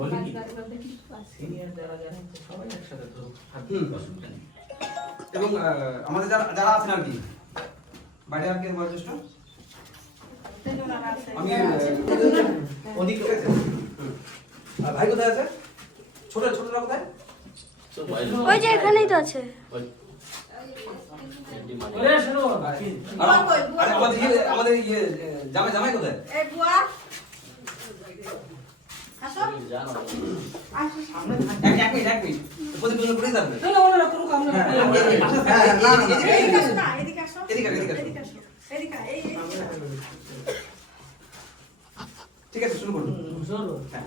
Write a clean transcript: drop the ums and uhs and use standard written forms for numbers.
বলি কি সিনিয়র যারা যারা সবাই একসাথে তো অসুবিধা নেই। এবং আমাদের যারা যারা আছেন আর কি বাইরে আর কি বয়োজ্যেষ্ঠ আমি অধিক আছে। আর ভাই কোথায় আছে? ছোট ছোটরা কোথায়? ওই যে এখানেই তো আছে। আর আমাদের জামাই জামাই কোথায়? এই বুয়া আসো এক মিনিট প্রতিদিন করে যাবে। এদিকে আসো না এদিকে আসো এদিকে এদিকে আসো এদিকে এই ঠিক আছে শুরু করুন। শুরু। হ্যাঁ।